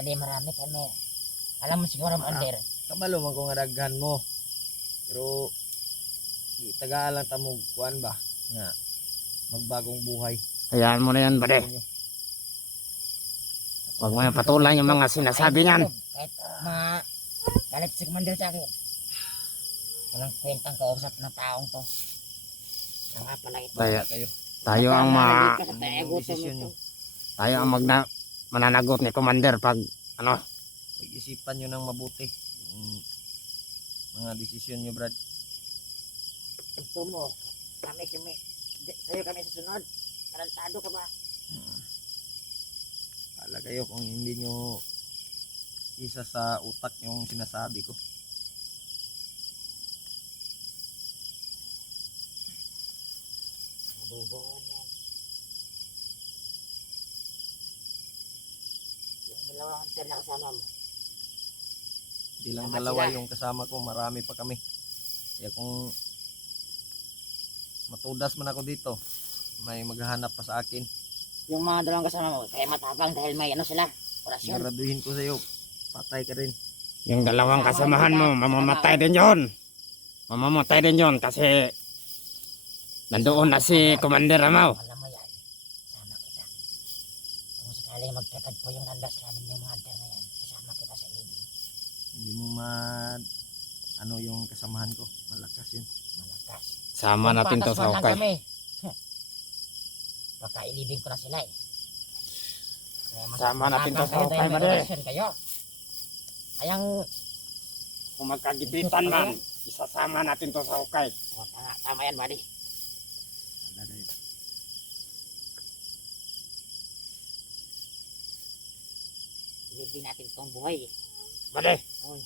Hindi marami kami. Alam mo siguro under. Kabalo man ko nga daghan mo. Pero di tagaan lang ta mo kuan ba nga magbagong buhay. Hayaan mo na yan, bade. Huwag mo yung patulan yung mga sinasabi niyan. Kahit galit si Commander sa akin. Walang kwentang kausap ng taong to. Nga pala ito. Tayo ang Desisyon nyo. tayo ang mananagot ni Commander pag ano. Pag-isipan nyo ng mabuti yung mga desisyon nyo, Brad. Gusto mo, sa'yo kami susunod. Tarantado ka ba? Kala kayo kung hindi nyo isa sa utak yung sinasabi ko. Mabubuhan yan. Yung dalawang hunter na kasama mo. Hindi lang Salamat dalawa sila. yung kasama ko, marami pa kami. Kaya kung matudas man ako dito, may maghahanap pa sa akin. Yung mga dalawang kasama mo, kaya matapang dahil may ano sila. Orasyon. Siguraduhin ko sa iyo, patay ka rin. Yung dalawang kasamahan mo, mamamatay din yon. Mamamatay din yon kasi nandoon na si Commander Amaw. Alam mo yan, sama kita. Kung sakaling magtatag po yung landas namin yung mga hunter na yan, isama kita sa living. Hindi mo ano yung kasamahan ko, malakas yun. Malakas. Sama natin to Patas sa man lang hukay. kami. Baka ilibing ko na sila eh. Kaya Sama natin to sa kayo hukay, dahil may bade. orasyon kayo. Ayang, Kung magkagipitan man, isasama natin to sa hukay. oh, tama yan buddy. Wala kayo. Ilibing natin itong buhay eh. Bade, Oy.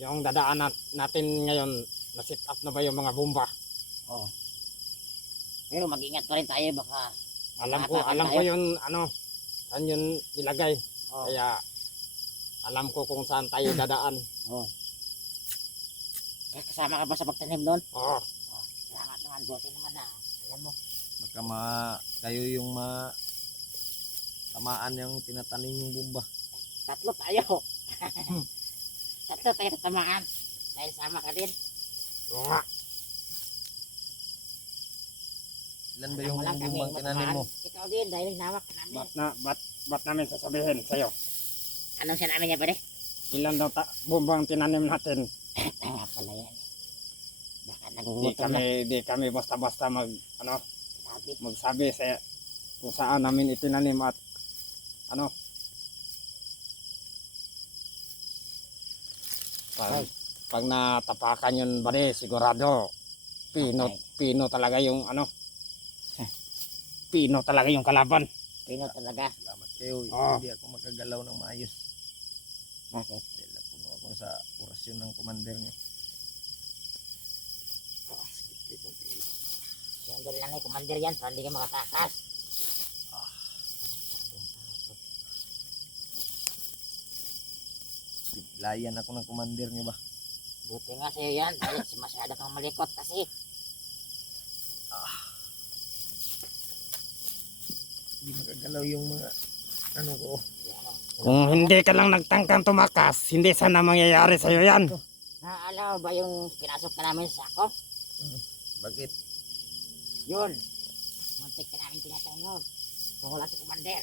yung dadaan natin ngayon, na-set up na ba yung mga bomba? Oh. Pero mag-ingat pa rin tayo baka Alam Nakakatawa ko tayo. yun, saan yun ilagay. oh, Kaya, alam ko kung saan tayo dadaan. oh. Kaya kasama ka ba sa pagtanim doon? Oo. Oh, salamat naman, buti naman na. Alam mo, Baka kayo yung tamaan yung tinatanim yung bomba. tatlo tayo. Tatlo tayo tatamaan. Dahil sama ka din. Oo nga. Ilan ba yung Walang bombang kaming tinanim mo? matamaan. Ikaw din, dahil hinawak ka namin. Ba't namin sasabihin sa'yo? Anong sinabi niya ba rin? Ilan daw bombang tinanim natin? Tama pala yan. Baka nagugutom na. Di kami basta-basta Sabi. magsabi sa kung saan namin itinanim at ano. Pag natapakan yun bari, sigurado pino talaga yung pino talaga yung kalaban. Pino talaga. Salamat kayo, Oo. hindi ako makagalaw ng maayos. Bakit? Dahil napuno ako sa orasyon ng commander niyo. Yan dali lang eh, commander yan. Para hindi ka makatakas. Layan ako ng commander niyo ba? Buti nga sa'yo yan. Dahil masyado kang malikot kasi. Hindi makagalaw yung mga ano ko. Yan, oh. Kung hindi ka lang nagtangkang tumakas, hindi sana mangyayari sa'yo yan. Naaalala mo ba yung pinasok ka namin sa sako? Bakit? Yun. Muntik ka namin tinatanog. Kung wala si commander.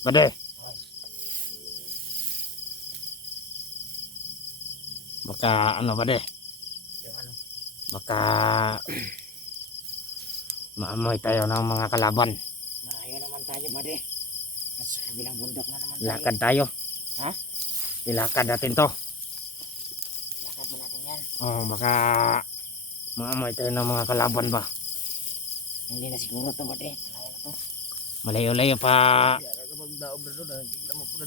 Bade. Baka bade? Yung ano. Baka maamoy tayo ng mga kalaban. Malayo naman tayo ba de? At sa kabilang bundok na naman tayo. Ilakad tayo. Ha? Ilakad natin to. Lakad ba natin yan? Oh, baka maamoy tayo ng mga kalaban ba? Hindi na siguro to ba de? Malayo na to. Malayo-layo pa. Kaya kapag daob na doon, nagkikla mo po na.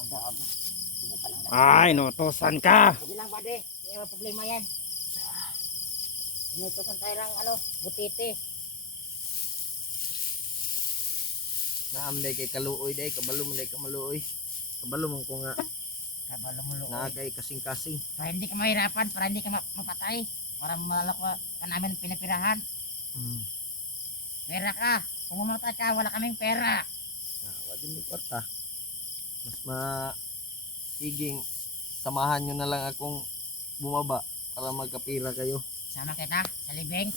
Ang daab. Hindi pa lang. Ay, inutusan ka. Sige lang ba de? Hindi may problema yan. Inutusan tayo lang butiti. Naamday kay kaluoy day, kabalo man day kamaluoy. Kabalo man ko nga, Kabalo mo loob. naagay kasing-kasing. Para hindi ka mahirapan, para hindi ka mapatay. Para malako ka namin pinapirahan. Pera ka. Kung mamatay ka, wala kaming pera. Wala din may kwarta. Mas maiging samahan nyo na lang akong bumaba para magkapira kayo. Sama kita sa libing.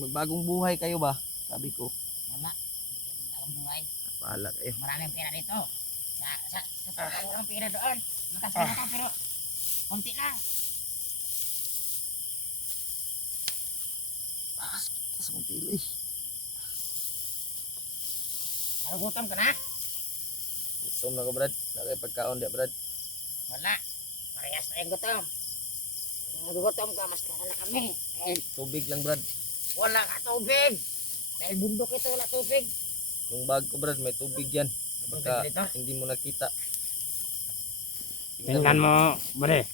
Magbagong buhay kayo ba? Sabi ko, Wala. Hindi ka rin akong buhay. bahala kayo. Maraming pera dito. Sa walang pera doon. Makasama ka pero konti lang. Tapos mong tili. Nagugutom ka na? Gutom na ko, Brad. Nakipagkaon di, Brad. Wala. Parehas na yung gutom. Kung nagugutom ka, mas kasala kami. Dahil Tubig lang, Brad. wala ka tubig. Dahil bundok ito, wala tubig. Yung bag ko, Brad, may tubig yan. Tubig Baka dito. hindi mo nakita. Tingnan mo, bade.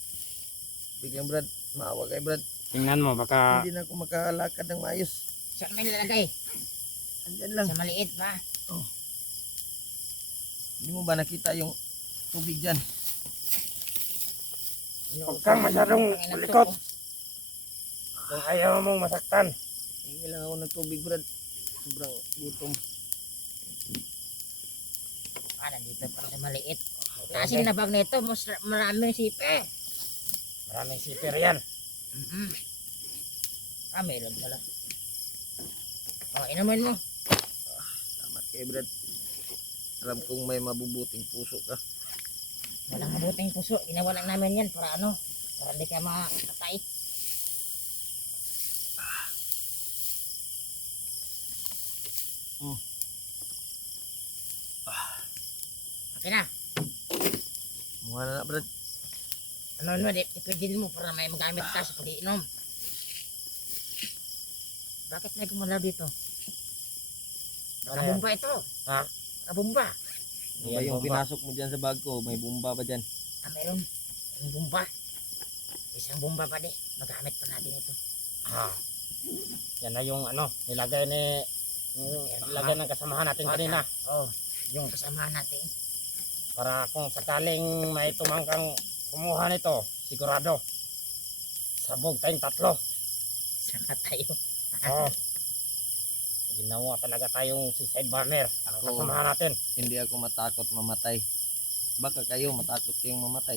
Tubig lang, Brad. Maawa kay Brad. Tingnan mo, baka Hindi na ako makalakad ng maayos. Saan may nilalagay? Andyan lang. Sa maliit pa. Hindi mo ba nakita yung tubig dyan? huwag kang masyadong malikot. Kung ayaw mong masaktan. Hindi lang ako ng tubig, Brad. Sobrang gutom. Nandito pa sa maliit. Kasing na bag nito, mas maraming sipe. Maraming siper yan. Meron pala. Inumin mo. Salamat kay Brad. Alam kong may mabubuting puso ka. Walang mabuting puso. Ginawa lang namin yan para ano? Para hindi ka makatay. Okay na. Mukha na, Brad. Ano naman, ipigil mo para may magamit ka sa pag-iinom. Bakit may gumalaw dito? Nakabumba ito. Ha? Nakabumba. Ano ba yung pinasok mo dyan sa bag ko? May bumba ba dyan? Meron. May bumba. Isang bumba pa di. Magamit pa natin ito. Yan na yung ano, nilagay nilagay ng kasamahan natin kanina. Yung kasamahan natin. Para kung sakaling may tumangkang kumuha nito, sigurado. Sabog tayong tatlo. Sama tayo. Oo. Ginawa talaga tayong suicide bomber. Ang kasamahan natin. Hindi ako matakot mamatay. Baka kayo matakot kayong mamatay.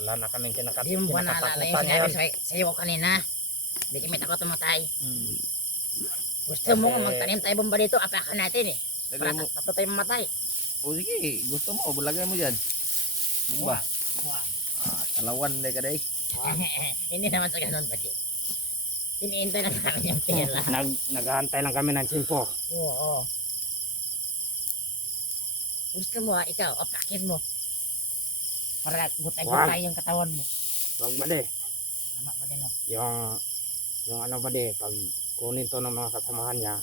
Wala na kaming Hindi mo ba naalala yung kinakatakutan ngayon. sinabi sa'yo ko kanina? Hindi kami takot tumatay. Gusto mo Kasi- magtanim tayo bomba dito, apakan natin eh. Lagay Para mo. tatlo tayo mamatay. O sige, gusto mo. Lagay mo dyan. Bumba. Talawan day ka day. Hindi naman sa ganun ba, Jay? Iniintay lang namin yung pera. Naghahantay lang kami ng simpo. Oo. Gusto mo ikaw, apakin mo. Para gutay-gutay yung katawan mo. Huwag ba di? Tama ba din, no? Yung ano ba di, pag kunin to ng mga kasamahan niya,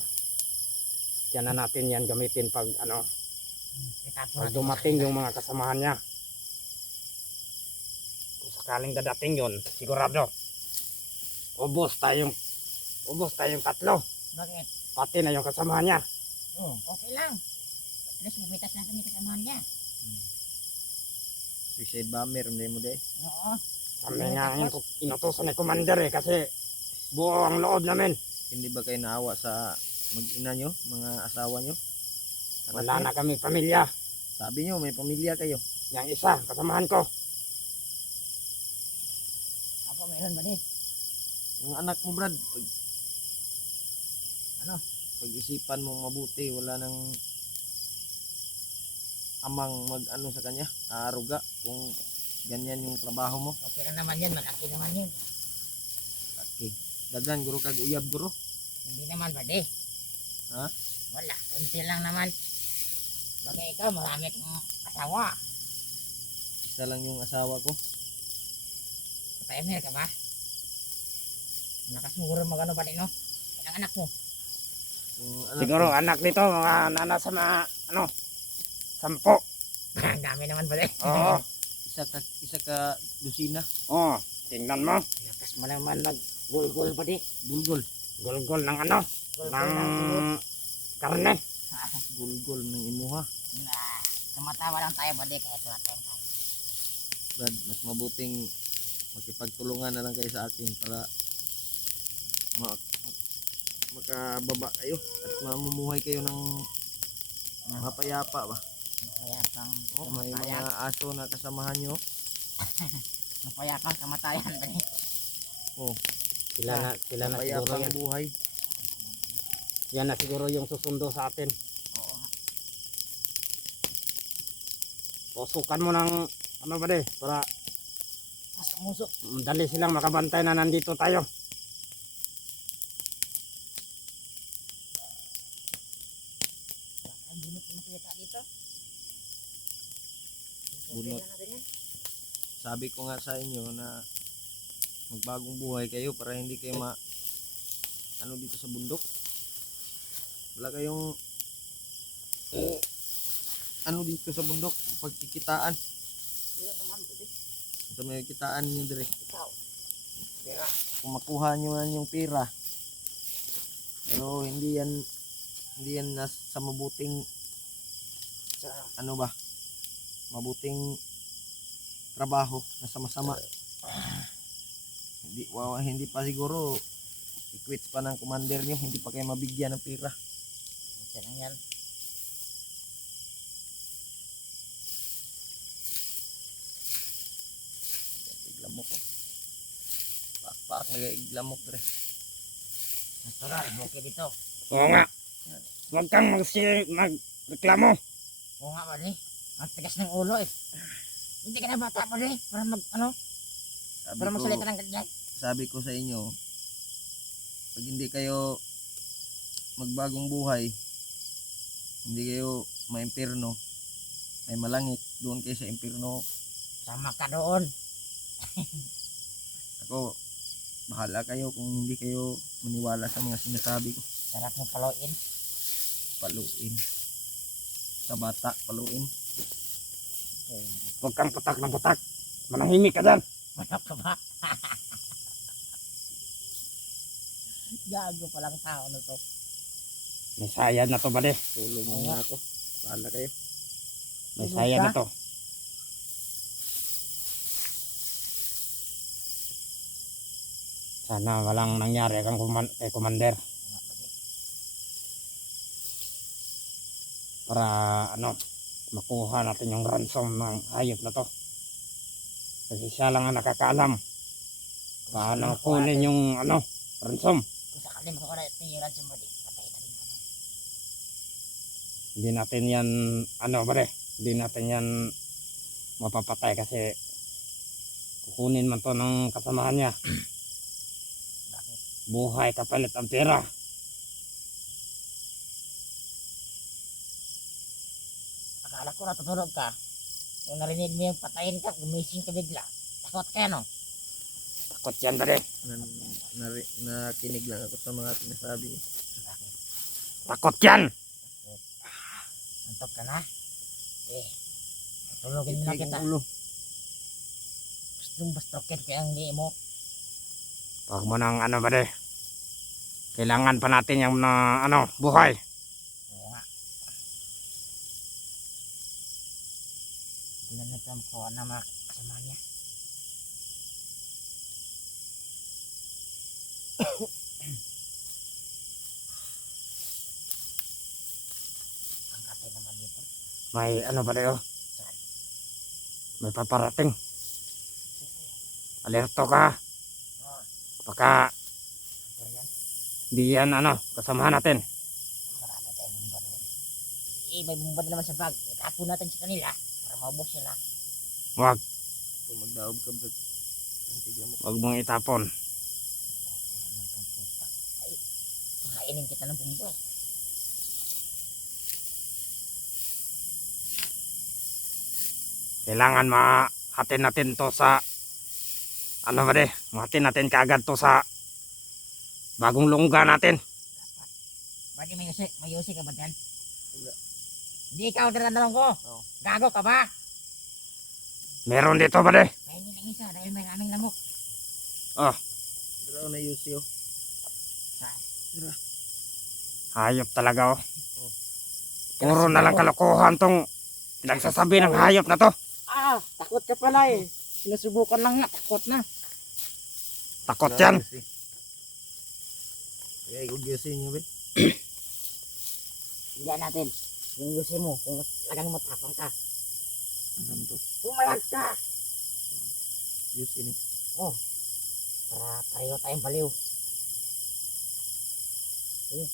diyan na natin yan gamitin pag ano, Itapon pag natin dumating sa yung mga kasamahan niya. Kung sakaling dadating yun, sigurado. Ubos tayong tatlo. kanila. Bakit? Pati na yung kasamahan niya. Okay lang. At least nagmitas natin yung kasamahan niya. Suicide bomber. Hindi mo day. Oo. Kami nga inutusan ni Commander kasi buo ang loob namin. Hindi ba kayo naawa sa mag-ina nyo? Mga asawa nyo? Anak Wala nyo? na kami pamilya. Sabi nyo, may pamilya kayo. Yang isa, kasamahan ko. Ako, meron ba din? Yung anak mo, Brad. Ano? Pag-isipan mo mabuti. Wala nang amang mag-ano sa kanya. Aaruga. Kung ganyan yung trabaho mo. Okay lang naman yan. Malaki naman yun. Okay. Dagan, guro kag uyab, guro. Hindi naman ba di? Ha? Wala. Kunti lang naman. Bagay ikaw, marami kong asawa. Isa lang yung asawa ko. Papayamer ka ba? Nakasuguro magano ba din, no? Ilang anak mo? Yung anak Siguro ko, anak nito, mga nasa mga, 10. Ang dami naman ba din? Oo. isa ka dusina. Oo. Tingnan mo. Lakas mo naman nag-gul-gul ba di? Gulgol. Gulgol ng Gul-gul ng ng siguro. karne. Gulgol ng imuha. Tumatawa lang tayo ba di? Kaya tuwatayin tayo. Brad, mas mabuting makipagtulungan na lang kayo sa akin para makababa kayo at mamumuhay kayo ng mapayapa ba? Mapayapang Oh, may kamatayan. mga aso na kasamahan nyo. Mapayapang kamatayan. Bani. Oh, Sila na siguro mapayapang yan. buhay. Yan na siguro yung susundo sa atin. Oo nga. Pusukan mo ng ano ba de, para Musok. dali silang makabantay na nandito tayo. Ang bunot mo kita dito. Bunot. Tingnan natin yan. Sabi ko nga sa inyo na magbagong buhay kayo para hindi kayo ano dito sa bundok. Wala kayong ano dito sa bundok, pagkikitaan. Hindi naman pwede. Sa may kitaan niyo dire. Ikaw. Pera. Kung makuha niyo man yung pera. Pero hindi yan sa mabuting Sa ano ba? Mabuting trabaho na sama-sama. Hindi pa siguro i-quits pa ng commander niyo, hindi pa kayo mabigyan ng pera. isa lang yan. Iglamok ko. Pak nag-iglamok dire. Natural. Okay dito. Oo nga. Huwag kang magreklamo. Oo nga pare. Ang tigas ng ulo eh. Hindi ka na bata pare. Para para magsalita ng ganyan. Sabi ko sa inyo, pag hindi kayo magbagong buhay, hindi kayo maimpirno, ay malangit, doon kayo sa impirno. Sama ka doon. Ako, bahala kayo kung hindi kayo maniwala sa mga sinasabi ko. Sarap mo paluin. Paluin. Sa bata, paluin. Huwag kang patak ng patak. Manahimik ka dyan. Manok ka ba? Gago palang tao na to. May sayad na to ba de? Tulog muna ako. Bahala kayo. May sayad na to. Sana walang nangyari kang kay commander. Para makuha natin yung ransom ng hayop na to. Kasi siya lang ang nakakaalam paano kunin yung ransom. Kung sakali makukuha tingiran sa mali, patay na din kami. Hindi natin yan hindi natin yan mapapatay kasi kukunin man to ng kasamahan niya. Bakit? Buhay kapalit ang pera. Akala ko natutulog ka. Kung narinig mo yung patayin ka, gumising ka bigla. Takot ka no? Takot yan ba de? Nakinig lang ako sa mga sinasabi. Bakit? Takot yan! Antok ka na? Tulogin mo na kita. Ulo. Gustong bastrokin ko yung liit mo. Huwag mo nang ba de? Kailangan pa natin yung buhay. Oo nga. Hindi na natin makuha na mga kasama niya. Ang katay naman dito. May ba de May paparating. Alerto ka. Baka Pero yan, di yan kasamahan natin. marami tayong bumba doon. May bumba din naman sa bag. Itapon natin sa kanila para maubos sila. Huwag. Pag magdaob ka, Brad. Tignan mo. Huwag mong itapon. Ay, makainin kita ng bumba. Kailangan mahatin natin to sa ba de? Mahatin natin kaagad to sa bagong lungga natin. Bakit may yusi ka ba dyan? Wala. Hindi ikaw tinanong ko. Oo. Gago ka ba? Meron dito ba de? Pahingin ng isa dahil may raming lamok. Draw na Yusio. Hayop talaga Oh. Puro na lang kalokohan tong nagsasabi ng hayop na to. Takot ka pala eh. Sinusubukan lang nga, takot na. Takot yan. Kaya igugyusin niyo, be. Hindi natin. Yung yusin mo, kung talagang matapang ka. Asam to. Pumalag ka! Yusin eh. Oh, para pareho tayong baliw. Sige,